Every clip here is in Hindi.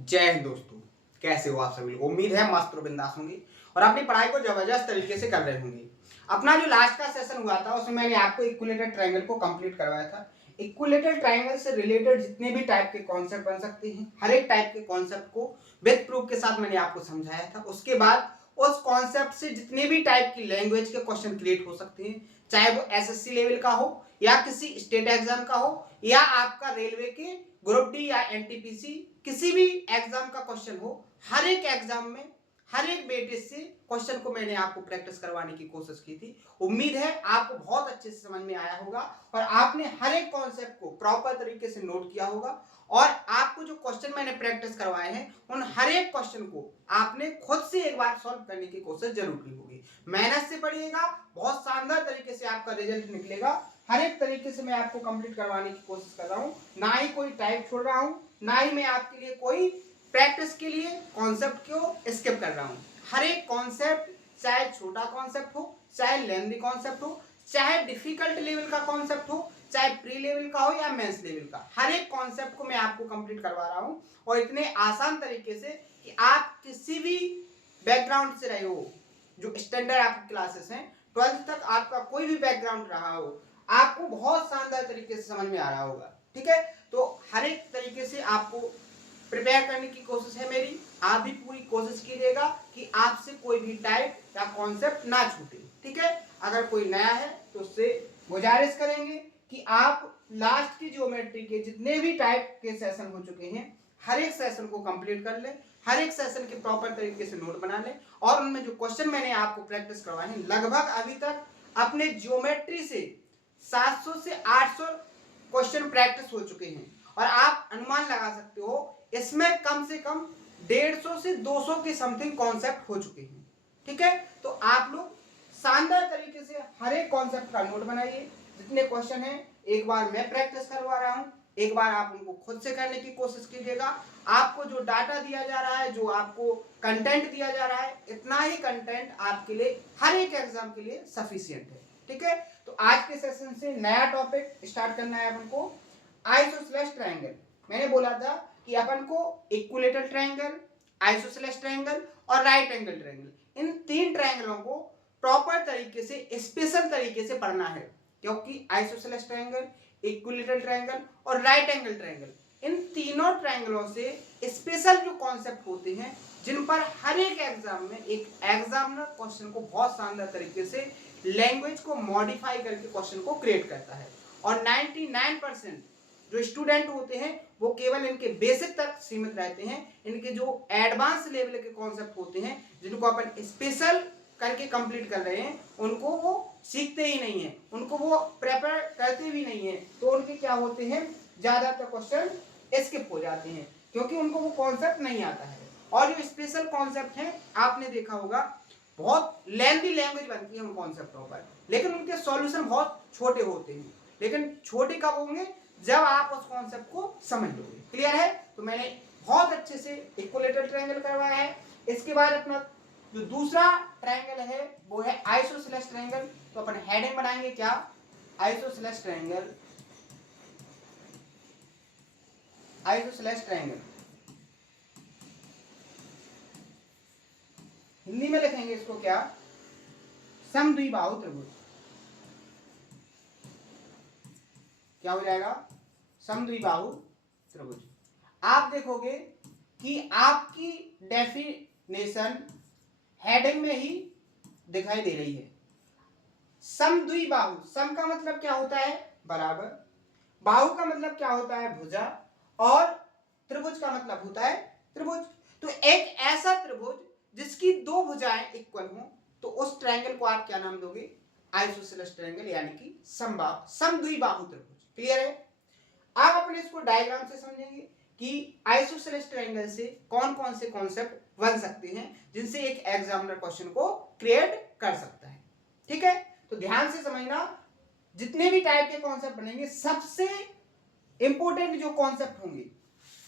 जय हिंद दोस्तों। कैसे हो आप सभी लोग? उम्मीद है मस्त और बिंदास होंगे और अपनी पढ़ाई को जबरदस्त तरीके से कर रहे होंगे। अपना जो लास्ट का सेशन हुआ था उसमें मैंने आपको इक्विलेटरल ट्रायंगल को कंप्लीट करवाया था। इक्विलेटरल ट्रायंगल से रिलेटेड जितने भी टाइप के कॉन्सेप्ट बन सकते हैं, हर एक टाइप के कॉन्सेप्ट को विद प्रूफ के साथ मैंने आपको समझाया था। उसके बाद उस कॉन्सेप्ट से जितने भी टाइप की लैंग्वेज के क्वेश्चन क्रिएट हो सकते हैं, चाहे वो एसएससी लेवल का हो या किसी स्टेट एग्जाम का हो या आपका रेलवे के ग्रुप डी या एनटीपीसी किसी भी एग्जाम का क्वेश्चन हो, हर एक एग्जाम में हर एक बेटे से क्वेश्चन को मैंने आपको प्रैक्टिस करवाने की कोशिश की थी। उम्मीद है आपको बहुत अच्छे से समझ में आया होगा और आपने हर एक कॉन्सेप्ट को प्रॉपर तरीके से नोट किया होगा और आपको जो क्वेश्चन मैंने प्रैक्टिस करवाए हैं उन हर एक क्वेश्चन को आपने खुद से एक बार सॉल्व करने की कोशिश जरूर की होगी। मेहनत से पढ़िएगा, बहुत शानदार तरीके से आपका रिजल्ट निकलेगा। हर एक तरीके से मैं आपको कंप्लीट करवाने की कोशिश कर रहा हूँ, ना ही कोई टाइप छोड़ रहा हूँ, ना ही मैं आपके लिए कोई प्रैक्टिस के लिए कॉन्सेप्ट को स्किप कर रहा हूँ। हर एक कॉन्सेप्ट, चाहे छोटा कॉन्सेप्ट हो, चाहे लेंथी कॉन्सेप्ट हो, चाहे डिफिकल्ट लेवल का कॉन्सेप्ट हो, चाहे प्री लेवल का हो या मेंस लेवल का, हर एक कॉन्सेप्ट को मैं आपको कंप्लीट करवा रहा हूँ और इतने आसान तरीके से कि आप किसी भी बैकग्राउंड से रहे हो, जो स्टैंडर्ड आपकी क्लासेस हैं 12th तक आपका कोई भी बैकग्राउंड रहा हो, आपको बहुत शानदार तरीके से समझ में आ रहा होगा। ठीक है, तो हर एक तरीके से आपको प्रिपेयर करने की कोशिश है मेरी। आप भी पूरी कोशिश कीजिएगा कि आपसे कोई भी टाइप या कॉन्सेप्ट ना छूटे। ठीक है, अगर कोई नया है तो उससे गुजारिश करेंगे कि आप लास्ट की ज्योमेट्री के जितने भी टाइप के सेशन हो चुके हैं, हर एक सेशन को कंप्लीट कर लें, हर एक सेशन के प्रॉपर तरीके से नोट बना लें और उनमें जो क्वेश्चन मैंने आपको प्रैक्टिस करवाए हैं, लगभग अभी तक अपने ज्योमेट्री से 700 से 800 क्वेश्चन प्रैक्टिस हो चुके हैं और आप अनुमान लगा सकते हो इसमें कम से कम 150 से 200 के समथिंग कॉन्सेप्ट हो चुके हैं। ठीक है, तो आप लोग शानदार तरीके से हर एक कॉन्सेप्ट का नोट बनाइए। जितने क्वेश्चन हैं एक बार मैं प्रैक्टिस करवा रहा हूं, एक बार आप उनको खुद से करने की कोशिश कीजिएगा। आपको जो डाटा दिया जा रहा है, जो आपको कंटेंट दिया जा रहा है, इतना ही कंटेंट आपके लिए हर एक एग्जाम के लिए सफिशिएंट है। ठीक है, तो आज के सेशन से नया टॉपिक स्टार्ट करना है अपन को, आइसोसेलेस ट्रायंगल। मैंने बोला था कि अपन को इक्विलेटरल ट्रायंगल, आइसोसेलेस ट्रायंगल और राइट एंगल ट्रायंगल, इन तीन ट्रायंगलों को प्रॉपर तरीके से स्पेशल तरीके से पढ़ना है, क्योंकि आइसोसेलेस ट्रायंगल, इक्विलेटरल ट्रायंगल और राइट एंगल ट्रायंगल, इन तीनों ट्रायंगलों से स्पेशल जो कॉन्सेप्ट होते हैं जिन पर हर एक एग्जाम में एक एग्जामिनर क्वेश्चन को बहुत शानदार तरीके से लैंग्वेज को मॉडिफाई करके क्वेश्चन को क्रिएट करता है और 99% जो स्टूडेंट होते हैं वो केवल इनके बेसिक तक सीमित रहते हैं। इनके जो एडवांस लेवल के कॉन्सेप्ट होते हैं जिनको अपन स्पेशल करके कंप्लीट कर रहे हैं, उनको वो सीखते ही नहीं है, उनको वो प्रेपर करते भी नहीं है, तो उनके क्या होते हैं, ज्यादातर क्वेश्चन स्किप हो जाते हैं क्योंकि उनको वो कॉन्सेप्ट नहीं आता है। और जो स्पेशल कॉन्सेप्ट है आपने देखा होगा बहुत लेंथी लैंग्वेज बनती है उन कॉन्सेप्टों पर, लेकिन उनके सॉल्यूशन बहुत छोटे होते हैं। लेकिन छोटे कब होंगे, जब आप उस कॉन्सेप्ट को समझ लोगे। क्लियर है, तो मैंने बहुत अच्छे से इक्विलेटरल ट्रायंगल करवाया है। इसके बाद अपना जो दूसरा ट्रायंगल है वो है आइसोसेलेस ट्रायंगल। तो अपन हेडिंग बनाएंगे क्या, isosceles triangle, isosceles triangle. Hindi में लिखेंगे इसको क्या, समद्विबाहु त्रिभुज। क्या हो जाएगा, समद्विबाहु त्रिभुज। आप देखोगे कि आपकी डेफिनेशन हेडिंग में ही दिखाई दे रही है। समद्विबाहु, सम का मतलब क्या होता है, बराबर, बाहु का मतलब क्या होता है, भुजा, और त्रिभुज का मतलब होता है त्रिभुज। तो एक ऐसा त्रिभुज जिसकी दो भुजाएं इक्वल हो, तो उस ट्रायंगल को आप क्या नाम दोगे, आइसोसेलेस ट्रायंगल, यानी कि समद्विबाहु त्रिभुज। क्लियर है, आप अपने इसको डायग्राम से समझेंगे कि आइसोसेलेस ट्रायंगल से कौन कौन से कॉन्सेप्ट बन सकते हैं जिनसे एक एग्जामिनर क्वेश्चन को क्रिएट कर सकता है। ठीक है, तो ध्यान से समझना, जितने भी टाइप के कॉन्सेप्ट बनेंगे सबसे इंपॉर्टेंट जो कॉन्सेप्ट होंगे,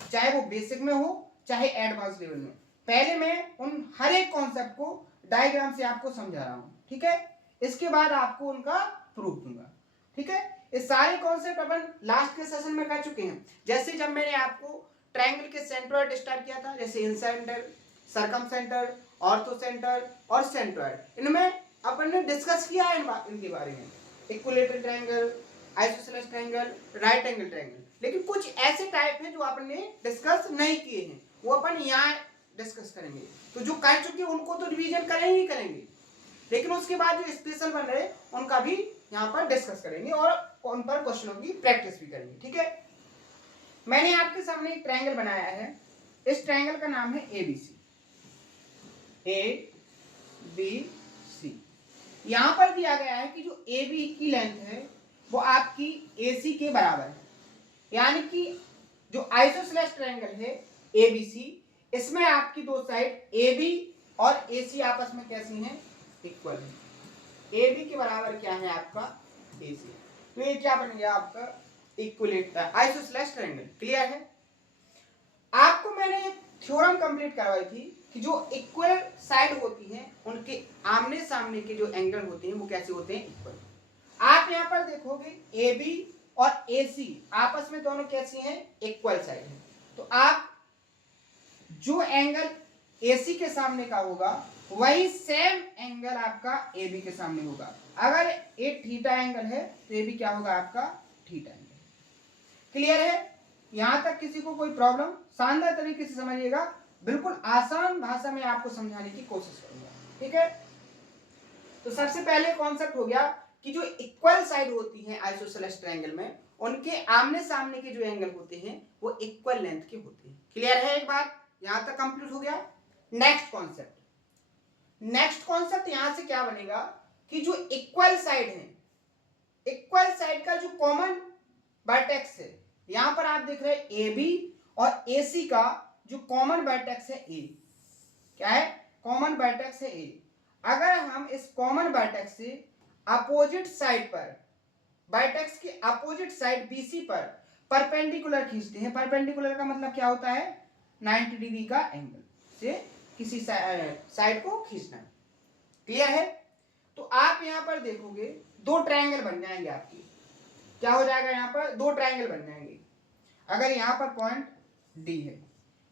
चाहे वो बेसिक में हो चाहे एडवांस लेवल में, पहले मैं उन हर एक कॉन्सेप्ट को डायग्राम से आपको समझा रहा हूं। ठीक है, इसके बाद आपको उनका प्रूफ दूंगा। ठीक है, ये सारे कॉन्सेप्ट अपन लास्ट के सेशन में कर चुके हैं। जैसे जब मैंने आपको ट्रायंगल के सेंट्रॉइड स्टार्ट किया था, जैसे इनसेंटर, सरकम सेंटर, ऑर्थो सेंटर और सेंट्रॉइड। इनमें अपन ने डिस्कस किया है इनके बारे में, equilateral triangle, isosceles triangle, right angle triangle. लेकिन कुछ ऐसे टाइप हैं जो अपन ने डिस्कस नहीं किए हैं, वो अपन यहाँ डिस्कस करेंगे। तो जो कर चुके हैं उनको तो रिवीजन करेंगे ही करेंगे, लेकिन उसके बाद जो स्पेशल बन रहे उनका भी यहाँ पर डिस्कस करेंगे और उन पर क्वेश्चनों की प्रैक्टिस भी करेंगे। ठीक है, मैंने आपके सामने एक ट्रायंगल बनाया है। इस ट्रायंगल का नाम है एबीसी। A B C. यहां पर दिया गया है कि जो ए बी की लेंथ है वो आपकी ए सी के बराबर है, यानी कि जो आइसोसेलेस ट्रायंगल है ए बी सी, इसमें आपकी दो साइड ए बी और ए सी आपस में कैसी हैं, इक्वल है। ए बी के बराबर क्या है आपका, ए सी। तो ये क्या बन गया आपका, इक्विलेटरल आइसोसेलेस ट्रायंगल। क्लियर है। आपको मैंने एक थ्योरम कंप्लीट करवाई थी कि जो इक्वल साइड होती हैं उनके आमने सामने के जो एंगल होते हैं वो कैसे होते हैं, इक्वल। आप यहाँ पर देखोगे ए बी और ए सी आपस में दोनों कैसी हैं, इक्वल साइड है। तो आप जो एंगल ए सी के सामने का होगा वही सेम एंगल आपका ए बी के सामने होगा। अगर एक थीटा एंगल है तो ये भी क्या होगा आपका, थीटा एंगल। क्लियर है। यहां तक किसी को कोई प्रॉब्लम, शानदार तरीके से समझिएगा, बिल्कुल आसान भाषा में आपको समझाने की कोशिश करूंगा। ठीक है, तो सबसे पहले कॉन्सेप्ट हो गया कि जो इक्वल साइड होती है आइसोसेलेस ट्रायंगल में, उनके आमने सामने के जो एंगल होते हैं वो इक्वल लेंथ के होते हैं। क्लियर है, एक बात यहां तक कंप्लीट हो गया। नेक्स्ट कॉन्सेप्ट यहां से क्या बनेगा कि जो इक्वल साइड है, इक्वल साइड का जो कॉमन वर्टेक्स है, यहां पर आप देख रहे हैं ए बी और ए सी का जो कॉमन वर्टेक्स है ए, क्या है, कॉमन वर्टेक्स है ए। अगर हम इस कॉमन वर्टेक्स से अपोजिट साइड पर, वर्टेक्स के अपोजिट साइड बीसी पर परपेंडिकुलर खींचते हैं, परपेंडिकुलर का मतलब क्या होता है, 90 डिग्री का एंगल से किसी साइड को खींचना। क्लियर है। तो आप यहां पर देखोगे दो ट्रायंगल बन जाएंगे आपकी, क्या हो जाएगा, यहां पर दो ट्रायंगल बन जाएंगे। अगर यहां पर पॉइंट डी है,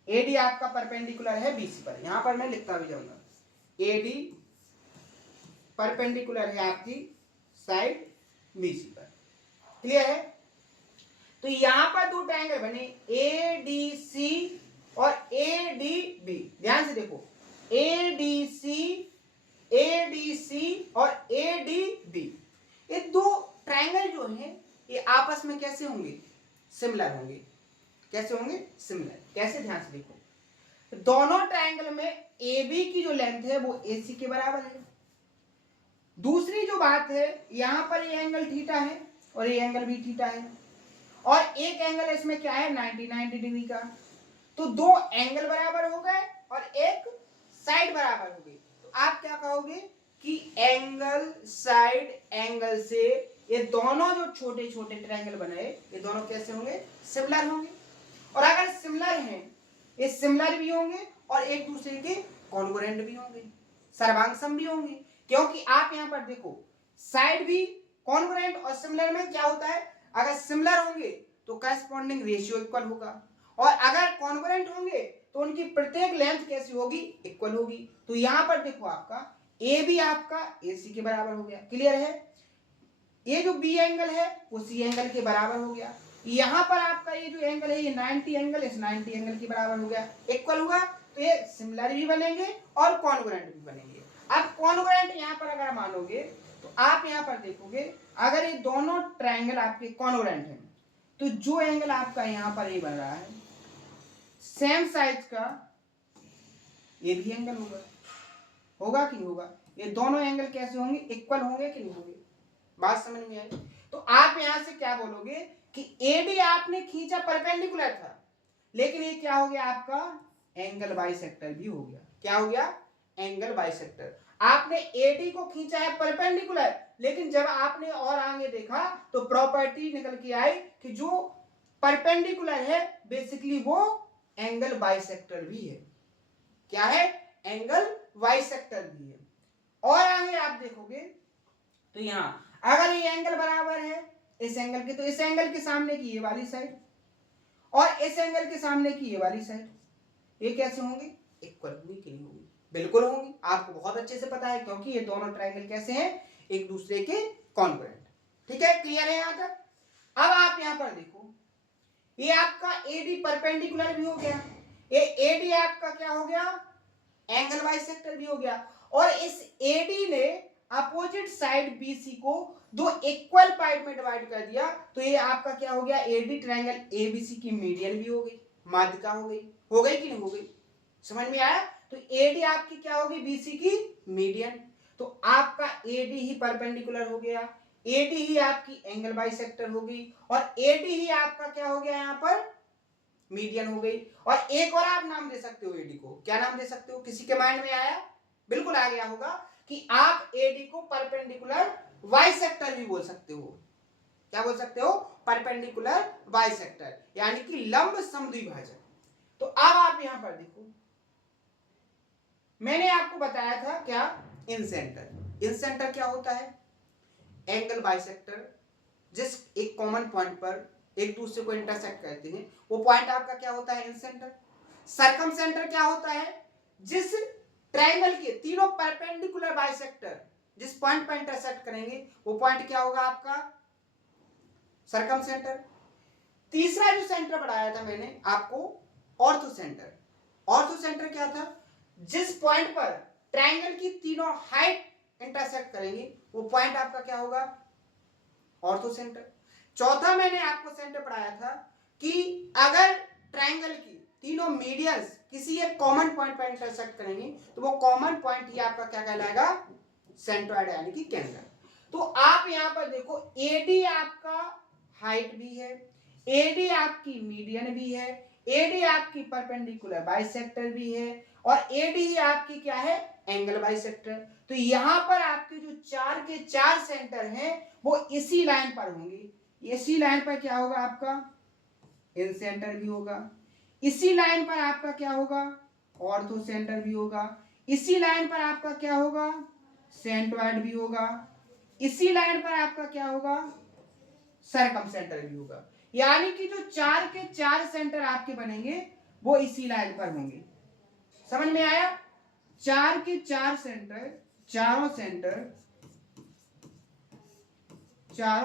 ए डी आपका परपेंडिकुलर है बीसी पर, यहां पर मैं लिखता भी जाऊंगा, ए डी परपेंडिकुलर है आपकी साइड बीसी पर। क्लियर है। तो यहां पर दो ट्रायंगल बने, ए डी सी और ए डी बी। ध्यान से देखो, ए डी सी और ए डी बी, ये दो ट्रायंगल जो हैं ये आपस में कैसे होंगे, सिमिलर होंगे। कैसे होंगे, सिमिलर। कैसे, ध्यान से देखो, दोनों ट्रायंगल में ए बी की जो लेंथ है वो ए सी के बराबर है। दूसरी जो बात है, यहां पर ये एंगल थीटा है और ये एंगल भी थीटा है, और एक एंगल इसमें क्या है, 90 डिग्री का। तो दो एंगल बराबर हो गए और एक साइड बराबर हो गई। तो आप क्या कहोगे कि एंगल साइड एंगल से ये दोनों जो छोटे छोटे ट्रायंगल बनाए ये दोनों कैसे होंगे, सिमिलर होंगे। और अगर सिमिलर हैं, ये सिमिलर भी होंगे और एक दूसरे के कॉन्ग्रुएंट भी होंगे, सर्वांगसम भी होंगे। क्योंकि आप यहां पर देखो, साइड भी कॉन्ग्रुएंट और सिमिलर में क्या होता है, अगर सिमिलर होंगे तो करस्पॉन्डिंग रेशियो इक्वल होगा, और अगर कॉन्ग्रुएंट होंगे तो उनकी प्रत्येक लेंथ कैसी होगी, इक्वल होगी। तो यहां पर देखो आपका ए बी आपका ए सी के बराबर हो गया। क्लियर है। ये जो बी एंगल है वो सी एंगल के बराबर हो गया। यहां पर आपका ये जो एंगल है ये 90 एंगल इस 90 एंगल के बराबर हो गया, इक्वल हुआ। तो ये सिमिलर भी बनेंगे और कॉन्ग्रुएंट भी बनेंगे। अब कॉन्ग्रुएंट यहां पर अगर मानोगे तो आप यहां पर देखोगे, अगर ये दोनों ट्रायंगल आपके कॉन्ग्रुएंट हैं तो जो एंगल आपका यहां पर ये बन रहा है सेम साइज का, ये भी एंगल होगा, होगा कि नहीं होगा। ये दोनों एंगल कैसे होंगे, इक्वल होंगे कि नहीं होंगे। बात समझ में आई। तो आप यहां से क्या बोलोगे कि एडी आपने खींचा परपेंडिकुलर था, लेकिन ये क्या हो गया आपका, एंगल बाइसेक्टर भी हो गया। क्या हो गया, एंगल बाइसेक्टर। आपने एडी को खींचा है परपेंडिकुलर, लेकिन जब आपने और आगे देखा तो प्रॉपर्टी निकल के आई कि जो परपेंडिकुलर है बेसिकली वो एंगल बाइसेक्टर भी है। क्या है, एंगल बाइसेक्टर भी है। और आगे आप देखोगे तो यहां अगर ये एंगल बराबर है इस एंगल के, तो इस एंगल के सामने की ये वाली साइड, और इस एंगल के सामने की ये वाली साइड, ये कैसे होंगे? इक्वल होंगी कि नहीं होंगी? बिल्कुल होंगी, आपको बहुत अच्छे से पता है, क्योंकि ये दोनों ट्रायंगल कैसे हैं? एक दूसरे के कॉन्ग्रुएंट। ठीक है, क्लियर है यहां तक? अब आप यहां पर देखो, ये आपका एडी परपेंडिकुलर भी हो गया, ये एडी आपका क्या हो गया? एंगल बाइसेक्टर भी हो गया, और इस एडी ने अपोजिट साइड बीसी को दो इक्वल पार्ट में डिवाइड कर दिया, तो ये आपका क्या हो गया? एडी ट्रायंगल एबीसी की मीडियन भी हो गई, माध्यिका हो गई। हो गई कि नहीं हो गई? समझ में आया? तो एडी आपकी क्या होगी? बीसी की मीडियन। तो आपका एडी ही परपेंडिकुलर हो गया, एडी ही आपकी एंगल बाइसेक्टर हो गई, और एडी ही आपका क्या हो गया यहां पर? मीडियन हो गई। और एक और आप नाम दे सकते हो एडी को, क्या नाम दे सकते हो? किसी के माइंड में आया? बिल्कुल आ गया होगा कि आप एडी को परपेंडिकुलर बाइसेक्टर भी बोल सकते हो। क्या बोल सकते हो? परपेंडिकुलर बाइसेक्टर, यानी कि लंब समद्विभाजक। तो अब आप यहां पर देखो, मैंने आपको बताया था क्या? इन सेंटर। इन सेंटर क्या होता है? एंगल बाइसेक्टर, जिस एक कॉमन पॉइंट पर एक दूसरे को इंटरसेक्ट करते हैं, वो पॉइंट आपका क्या होता है? इन सेंटर। सरकम सेंटर क्या होता है? जिस ट्रायंगल के तीनों परपेंडिकुलर बाइसेक्टर जिस पॉइंट पर इंटरसेक्ट करेंगे, वो पॉइंट क्या होगा आपका? सरकम सेंटर। तीसरा जो सेंटर बढ़ाया था मैंने आपको, ऑर्थो सेंटर। ऑर्थो सेंटर क्या था? जिस पॉइंट पर ट्रायंगल की तीनों हाइट इंटरसेक्ट करेंगे, वो पॉइंट आपका क्या होगा? Ortho centre. चौथा मैंने आपको सेंटर पढ़ाया था कि अगर ट्रायंगल की तीनों मीडियंस किसी एक कॉमन पॉइंट पर इंटरसेक्ट करेंगे, तो वो कॉमन पॉइंट ही आपका क्या कहलाएगा? सेंट्रॉइड, यानी कि केंद्र। तो आप यहां पर देखो, एडी आपका हाइट भी है, एडी आपकी मीडियन भी है, एडी आपकी परपेंडिकुलर बाइसेक्टर भी है, और एडी ही आपकी क्या है? Angle bisector. तो यहां पर आपके जो चार के चार सेंटर हैं, वो इसी लाइन पर होंगे। इसी लाइन पर क्या होगा आपका? इन सेंटर भी होगा। इसी लाइन पर आपका क्या होगा? ऑर्थो सेंटर भी होगा। इसी लाइन पर आपका क्या होगा? सेंट्रॉइड भी होगा। इसी लाइन पर आपका क्या होगा? सरकम सेंटर भी होगा। यानी कि जो चार के चार सेंटर आपके बनेंगे, वो इसी लाइन पर होंगे। समझ में आया? चार के चार सेंटर, चारों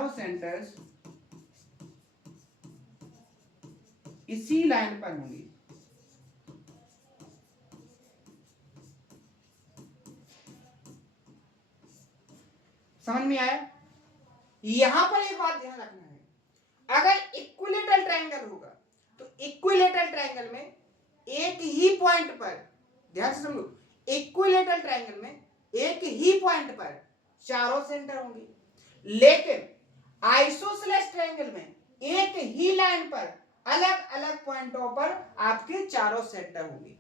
सेंटर्स इसी लाइन पर होंगे। समझ में आया? यहां पर एक बात ध्यान रखना है, अगर इक्विलेटरल ट्रायंगल होगा, तो इक्विलेटरल ट्रायंगल में एक ही पॉइंट पर, ध्यान से समझो, इक्विलेटरल ट्रायंगल में एक ही पॉइंट पर चारों सेंटर होंगे, लेकिन आइसोसेलेस ट्रायंगल में एक ही लाइन पर अलग अलग पॉइंटों पर आपके चारों सेंटर होंगे।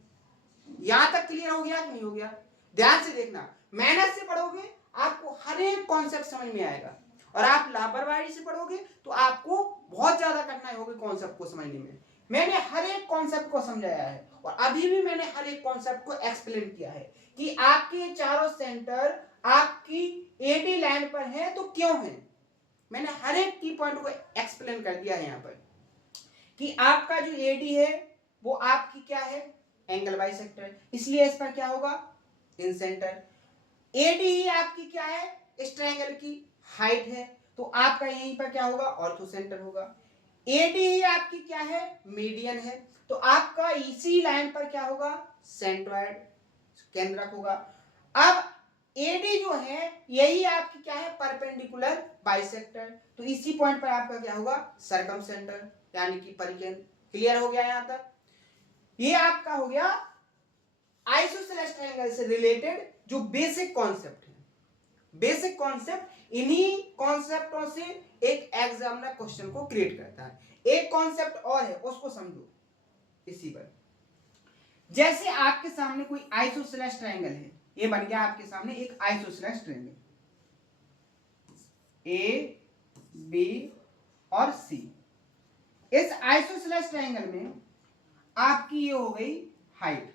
यहां तक क्लियर हो गया कि नहीं हो गया? ध्यान से देखना, मेहनत से पढ़ोगे आपको हर एक कॉन्सेप्ट समझ में आएगा, और आप लापरवाही से पढ़ोगे तो आपको बहुत ज्यादा कठिनाई होगी कॉन्सेप्ट को समझने में। मैंने हर एक कॉन्सेप्ट को समझाया है, और अभी भी मैंने हर एक कॉन्सेप्ट को एक्सप्लेन किया है कि आपके चारों सेंटर आपकी एडी लाइन पर है, तो क्यों है। मैंने हर एक की पॉइंट को एक्सप्लेन कर दिया है यहाँ पर कि आपका जो एडी है वो आपकी क्या है? एंगल बाइसेक्टर, इसलिए इस पर क्या होगा? इन सेंटर। एडी ही आपकी क्या है? इस ट्रायंगल की हाइट है, तो आपका यहीं पर क्या होगा? ऑर्थो सेंटर होगा। एडी ही आपकी क्या है? मीडियन है, तो आपका इसी लाइन पर क्या होगा? सेंट्रॉइड, केंद्रक होगा। अब एडी जो है यही आपकी क्या है? परपेंडिकुलर बाइसेक्टर, तो इसी पॉइंट पर आपका क्या होगा? सरकम सेंटर, यानी कि परिकेंद्र। क्लियर हो गया यहां तक? ये आपका हो गया आइसोसेलेस ट्रायंगल से रिलेटेड जो बेसिक कॉन्सेप्ट है। बेसिक कॉन्सेप्ट, इन्हीं कॉन्सेप्टों से एक एग्जामिनर क्वेश्चन को क्रिएट करता है। एक कॉन्सेप्ट और है, उसको समझो इसी पर। जैसे आपके सामने कोई आइसोसेलेस ट्रायंगल है, ये बन गया आपके सामने एक आइसोसेलेस ट्रायंगल, ए बी और सी। इस आइसोसेलेस ट्रायंगल में आपकी ये हो गई हाइट,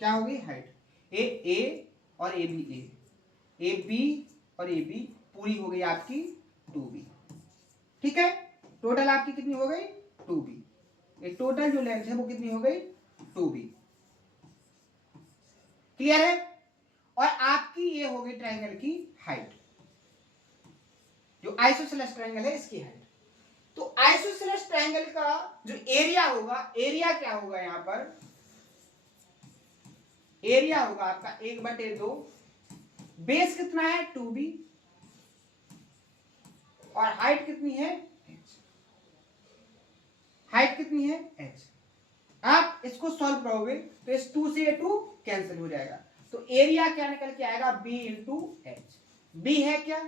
क्या हो गई? हाइट। ए और ए बी और ए बी पूरी हो गई आपकी 2b। ठीक है, टोटल आपकी कितनी हो गई? 2b। ये टोटल जो लेंथ है वो कितनी हो गई 2b। क्लियर है? और आपकी ये हो गई ट्रायंगल की हाइट, जो आइसोसेलेस ट्रायंगल है इसकी हाइट। तो आइसोसेलेस ट्रायंगल का जो एरिया होगा, एरिया क्या होगा यहां पर, एरिया होगा आपका 1/2, बेस कितना है 2b और हाइट कितनी है h, हाइट कितनी है h। आप इसको सॉल्व करोगे तो इस 2 से ये 2 कैंसिल हो जाएगा, तो एरिया क्या निकल के आएगा b इंटू एच। b है क्या,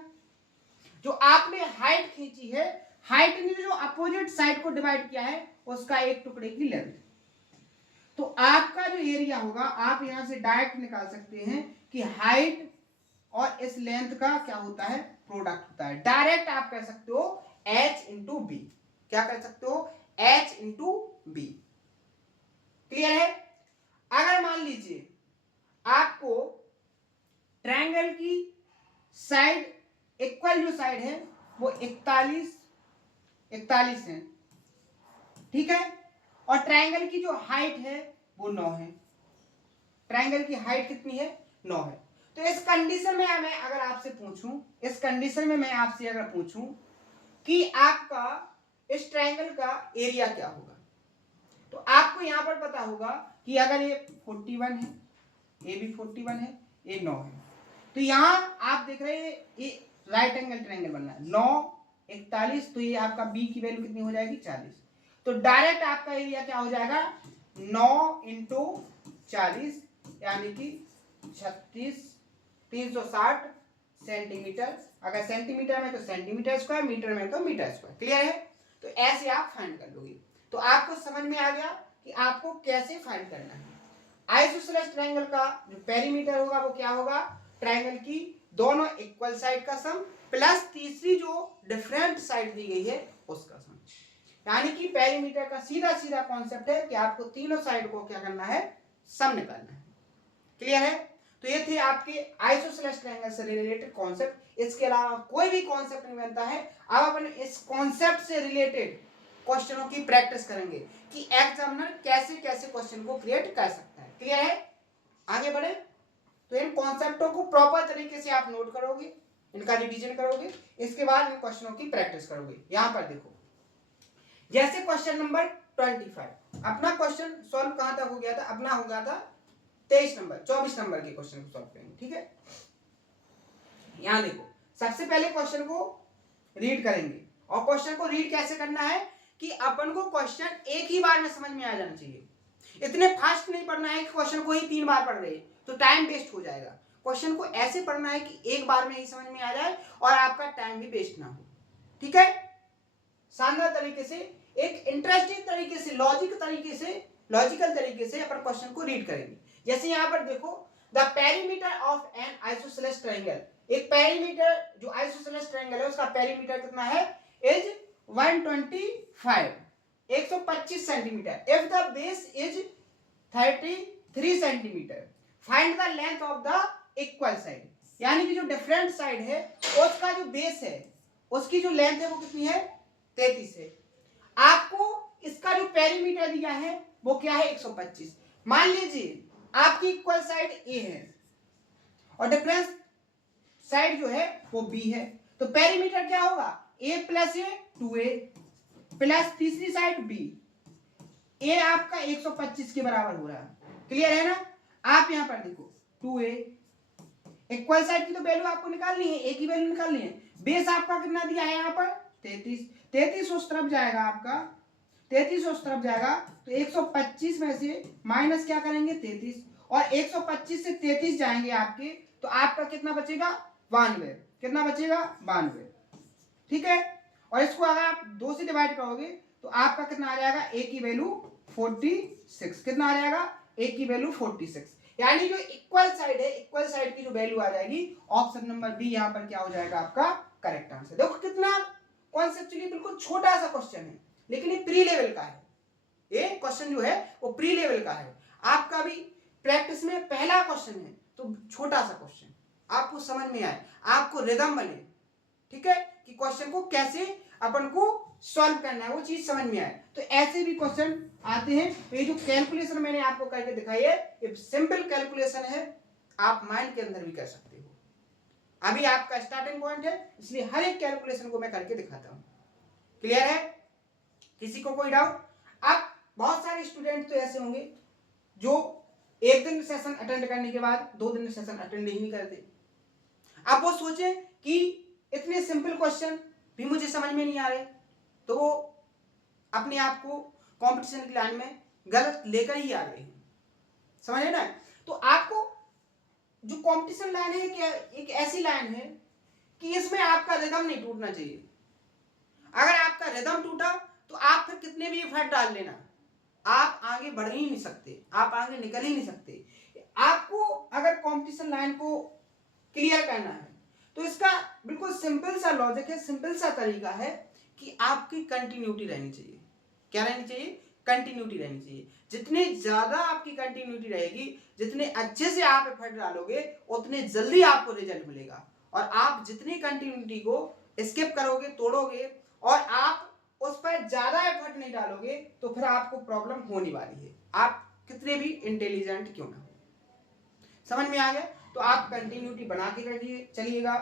जो आपने हाइट खींची है, हाइट ने जो अपोजिट साइड को डिवाइड किया है उसका एक टुकड़े की लेंथ। तो आपका जो एरिया होगा आप यहां से डायरेक्ट निकाल सकते हैं कि हाइट और इस लेंथ का क्या होता है, प्रोडक्ट होता है। डायरेक्ट आप कह सकते हो h इंटू बी, क्या कह सकते हो h इंटू बी। क्लियर है? अगर मान लीजिए आपको ट्रायंगल की साइड, इक्वल जो साइड है वो 41 है, ठीक है, और ट्रायंगल की जो हाइट है वो 9 है। ट्रायंगल की हाइट कितनी है 9 है। तो इस कंडीशन में मैं अगर आपसे पूछूं, इस कंडीशन में मैं आपसे अगर पूछूं कि आपका इस ट्रायंगल का एरिया क्या होगा, तो आपको यहां पर पता होगा कि अगर ये 41 है, ये भी 41 है, ये 9 है, तो यहां आप देख रहे हैं ये राइट एंगल ट्रायंगल बनना है, 9 41, तो ये आपका बी की वैल्यू कितनी हो जाएगी 40। तो डायरेक्ट आपका एरिया क्या हो जाएगा 9 इंटू 40 यानी कि 360 सेंटीमीटर। अगर सेंटीमीटर में तो सेंटीमीटर स्क्वायर, मीटर में तो मीटर स्क्वायर। क्लियर है? तो ऐसे आप फाइंड कर लोगे। तो आपको समझ में आ गया कि आपको कैसे फाइंड करना है। आइसोसेलेस ट्रायंगल का जो पेरीमीटर होगा वो क्या होगा, ट्रायंगल की दोनों इक्वल साइड का सम प्लस तीसरी जो डिफरेंट साइड दी गई है उसका सम। यानी कि पेरीमीटर का सीधा सीधा कॉन्सेप्ट है कि आपको तीनों साइड को क्या करना है, सम निकालना है। क्लियर है? तो ये थे आपके आइसोसेलेस ट्रायंगल से रिलेटेड कॉन्सेप्ट। इसके अलावा कोई भी कॉन्सेप्ट नहीं बनता है। अब अपन इस कॉन्सेप्ट से रिलेटेड क्वेश्चनों की प्रैक्टिस करेंगे कि एग्जामिनर कैसे कैसे क्वेश्चन को क्रिएट कर सकता है। क्लियर है? आगे बढ़े तो इन कॉन्सेप्टों को प्रॉपर तरीके से आप नोट करोगे, इनका रिवीजन करोगे, इसके बाद इन क्वेश्चनों की प्रैक्टिस करोगे। यहां पर देखो, जैसे क्वेश्चन नंबर 25, अपना क्वेश्चन सॉल्व कहां तक हो गया था, अपना हो गया था 24 नंबर के क्वेश्चन को सॉल्व करेंगे। ठीक है, यहां देखो, सबसे पहले क्वेश्चन को रीड करेंगे, और क्वेश्चन को रीड कैसे करना है कि अपन को क्वेश्चन एक ही बार में समझ में आ जाना चाहिए। इतने फास्ट नहीं पढ़ना है कि क्वेश्चन को ही 3 बार पढ़ रहे तो टाइम वेस्ट हो जाएगा। क्वेश्चन को ऐसे पढ़ना है कि एक बार में ही समझ में आ जाए और आपका टाइम भी वेस्ट ना हो। ठीक है, शानदार तरीके से, एक इंटरेस्टिंग तरीके से, लॉजिकल तरीके से अपन क्वेश्चन को रीड करेंगे। जैसे यहां पर देखो, the perimeter of N isosceles triangle, एक पेरीमीटर जो आइसोसेलेस ट्रायंगल है उसका पेरीमीटर कितना है, is 125 centimetre. If the base is 33 centimetre, find the length of the equal side. यानी कि जो डिफरेंट साइड है उसका जो बेस है उसकी जो लेंथ है वो कितनी है 33 है। आपको इसका जो पेरीमीटर दिया है वो क्या है 125। मान लीजिए आपकी इक्वल साइड ए है और डिफरेंस साइड जो है वो बी है, तो पेरीमीटर क्या होगा a plus A 2a plus तीसरी साइड b। a आपका 125 के बराबर हो रहा है। क्लियर है ना? आप यहां पर देखो 2a, इक्वल साइड की तो वैल्यू आपको निकालनी है, a की वैल्यू निकालनी है। बेस आपका कितना दिया है यहां पर 33 उस तरफ जाएगा, आपका 33 उस तरफ जाएगा, तो 125 में से माइनस क्या करेंगे 33, और 125 से 33 जाएंगे आपके, तो आपका कितना बचेगा 92। कितना बचेगा 92। ठीक है, और इसको अगर आप 2 से डिवाइड करोगे तो आपका कितना आ जाएगा, a की वैल्यू 46। कितना आ जाएगा, a की वैल्यू 46। यानी जो इक्वल साइड है, इक्वल साइड की जो वैल्यू आ जाएगी, ऑप्शन नंबर बी यहां पर क्या हो जाएगा आपका करेक्ट आंसर। देखो कितना कॉन्सेप्चुअली बिल्कुल छोटा सा क्वेश्चन है, लेकिन ये प्री लेवल का है। ये क्वेश्चन जो है वो प्री लेवल का है। आपका भी प्रैक्टिस में पहला क्वेश्चन है, तो छोटा सा क्वेश्चन आपको समझ में आए, आपको रिदम बने। ठीक है, कि क्वेश्चन को कैसे अपन को सॉल्व करना है, वो चीज समझ में आए। तो ऐसे भी क्वेश्चन आते हैं। तो ये जो कैलकुलेशन मैंने आपको करके दिखाई है, ये सिंपल कैलकुलेशन है, आप माइंड के अंदर भी कर सकते हो। अभी आपका स्टार्टिंग पॉइंट है, इसलिए हर एक कैलकुलेशन को मैं करके दिखाता हूं। क्लियर है? किसी को कोई डाउट? अब बहुत सारे स्टूडेंट तो ऐसे होंगे जो एक दिन सेशन अटेंड करने के बाद 2 दिन सेशन अटेंड ही नहीं करते। अब वो सोचे कि इतने सिंपल क्वेश्चन भी मुझे समझ में नहीं आ रहे, तो वो अपने आप को कंपटीशन की लाइन में गलत लेकर ही आ गए हैं। समझे ना? तो आपको जो कंपटीशन लाइन है क्या, एक ऐसी लाइन है कि इसमें आपका रिदम नहीं टूटना चाहिए। अगर आपका रिदम टूटा तो आप फिर कितने भी एफर्ट डाल लेना, आप आगे बढ़ ही नहीं सकते, आप आगे निकल ही नहीं सकते। आपको अगर कंपटीशन लाइन को क्लियर करना है तो इसका बिल्कुल सिंपल सा लॉजिक है, सिंपल सा तरीका है कि आपकी कंटिन्यूटी रहनी चाहिए। क्या रहनी चाहिए? कंटिन्यूटी रहनी चाहिए। जितनी ज्यादा आपकी कंटिन्यूटी रहेगी, जितने अच्छे से आप एफर्ट डालोगे, उतने जल्दी आपको रिजल्ट मिलेगा। और आप जितनी कंटिन्यूटी को स्किप करोगे, तोड़ोगे, और आप उस पर ज्यादा एफर्ट नहीं डालोगे, तो फिर आपको प्रॉब्लम होने वाली है, आप कितने भी इंटेलिजेंट क्यों ना हो। समझ में आ गया? तो आप कंटिन्यूटी बना के चलिएगा,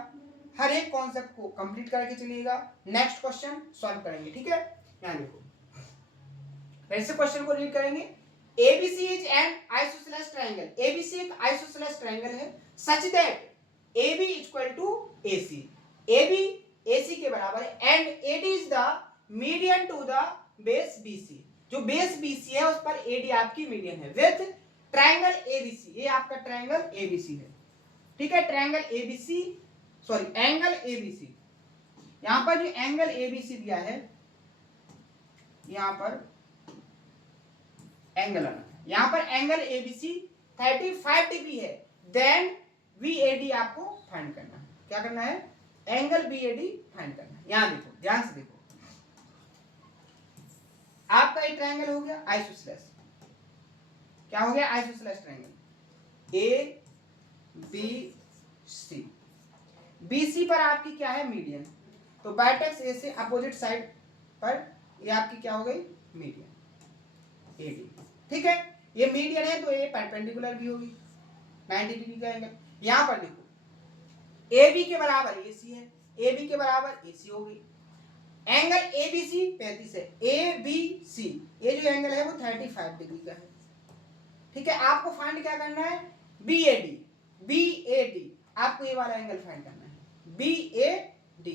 हर एक कॉन्सेप्ट को कंप्लीट करके चलिएगा। नेक्स्ट क्वेश्चन सॉल्व करेंगे, ठीक है? यहां देखो, फिर से क्वेश्चन को रीड करेंगे। ABC is an isosceles triangle. ABC एक आइसोसेलेस ट्रायंगल है such that AB equal to AC। AB AC के बराबर है and AD is the median to the base BC। जो बेस BC है उस पर AD आपकी मीडियन है विद ट्रायंगल ABC। ये आपका ट्रायंगल ABC है, ठीक है? Triangle ABC, sorry angle ABC। यहां पर जो एंगल ABC दिया है, यहां पर एंगल आना, यहां पर एंगल ABC 35 डिग्री है, देन VAD आपको फाइंड करना है। क्या करना है? एंगल BAD फाइंड करना है। यहां देखो, ध्यान से देखो, आपका ये ट्रायंगल हो गया आइसोसेलेस। क्या हो गया? Isosceles triangle ABC। BC पर आपकी क्या है? मीडियन। तो वर्टेक्स A से अपोजिट साइड पर ये आपकी क्या हो गई? मीडियन AD, ठीक है? ये मीडियन है तो ये परपेंडिकुलर भी होगी 90 डिग्री का एंगल। यहां पर देखो, AB के बराबर AC है, AB के बराबर AC होगी। एंगल ABC 35 है, ABC ये जो एंगल है वो 35 डिग्री का है, ठीक है? आपको फाइंड क्या करना है? BAD आपको ये वाला एंगल फाइंड करना है। BAD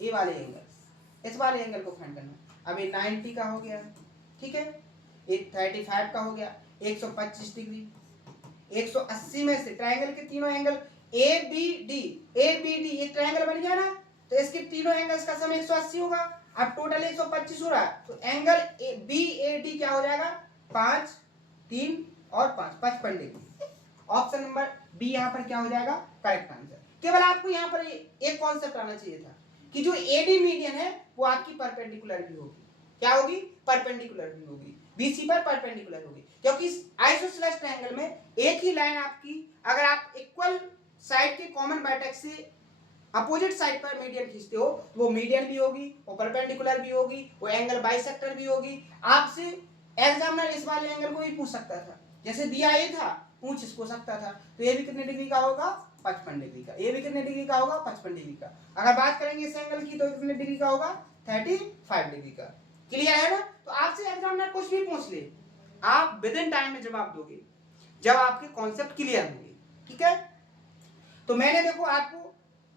ये वाले एंगल, इस वाले एंगल को फाइंड करना है। अब ये 90 का हो गया, ठीक है? ये 35 का हो गया, 125 डिग्री। 180 में से ट्रायंगल के तीनों एंगल ABD ये ट्रायंगल बन गया ना, तो इसके तीनों एंगल्स का सम 180 होगा। अब टोटल 125 हो रहा है, तो एंगल BAD क्या हो जाएगा? 5, 3 और 5, 55 डिग्री। ऑप्शन नंबर बी यहां पर क्या हो जाएगा? Correct answer. केवल आपको यहां पर एक कॉन्सेप्ट आना चाहिए था कि जो AD मीडियन है वो आपकी परपेंडिकुलर भी होगी। क्या होगी? परपेंडिकुलर भी होगी, BC पर परपेंडिकुलर होगी, क्योंकि आइसोसेलेस ट्रायंगल में एक ही लाइन आपकी, अगर आप इक्वल साइड के कॉमन वर्टेक्स से अपोजिट साइड पर मीडियन खींचते हो तो वो मीडियन भी होगी, वो परपेंडिकुलर भी होगी, वो एंगल बाइसेक्टर भी होगी। आपसे एग्जामिनर इस वाले एंगल को भी पूछ सकता था, जैसे दिया ये था, पूछ इसको सकता था। तो ये भी कितने डिग्री का होगा? 55 डिग्री का। ये भी कितने डिग्री का होगा? 55 डिग्री का। अगर बात करेंगे इस एंगल की तो कितने डिग्री का होगा? 35 डिग्री का। क्लियर है ना? तो आपसे एग्जामिनर कुछ भी पूछ ले, आप विद इन टाइम में जवाब दोगे जब आपके कॉन्सेप्ट क्लियर होंगे, ठीक है? तो मैंने देखो आपको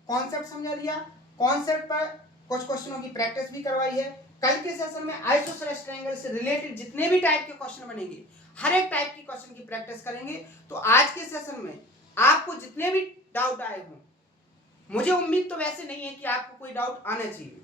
कॉन्सेप्ट समझा दिया, कॉन्सेप्ट पर कुछ क्वेश्चनों की प्रैक्टिस भी करवाई है। कल के सेशन में आइसोसेलेस ट्रायंगल से रिलेटेड जितने भी टाइप के क्वेश्चन बनेंगे, हर एक टाइप की क्वेश्चन की प्रैक्टिस करेंगे। तो आज के सेशन में आपको जितने भी डाउट आए हों, मुझे उम्मीद तो वैसे नहीं है कि आपको कोई डाउट आना चाहिए,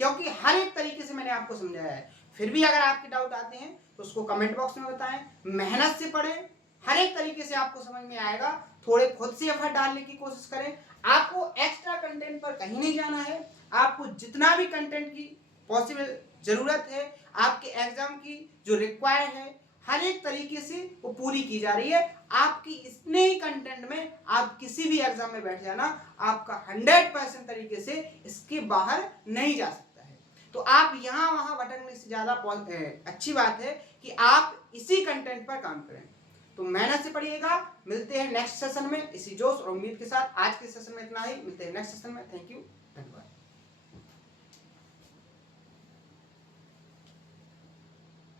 क्योंकि हर एक तरीके से मैंने आपको समझाया है। फिर भी अगर आपके डाउट आते हैं तो उसको कमेंट बॉक्स में बताएं, मेहनत से पढ़ें, हर एक तरीके से आपको समझ में आएगा। थोड़े खुद से एफर्ट डालने की कोशिश करें। आपको एक्स्ट्रा कंटेंट पर कहीं नहीं जाना है, आपको जितना भी कंटेंट की पॉसिबल जरूरत है, आपके एग्जाम की जो रिक्वायर है, हर एक तरीके से वो पूरी की जा रही है। आपकी इतने ही कंटेंट में आप किसी भी एग्जाम में बैठ जाना, आपका 100% तरीके से इसके बाहर नहीं जा सकता है। तो आप यहाँ वहाँ भटकने से ज़्यादा अच्छी बात है कि आप इसी कंटेंट पर काम करें। तो मेहनत से पढ़िएगा। मिलते हैं नेक्स्ट सेशन में इसी जोश और उम्मीद के साथ। आज के सेशन में इतना ही, मिलते हैं नेक्स्ट सेशन में। थैंक यू, धन्यवाद।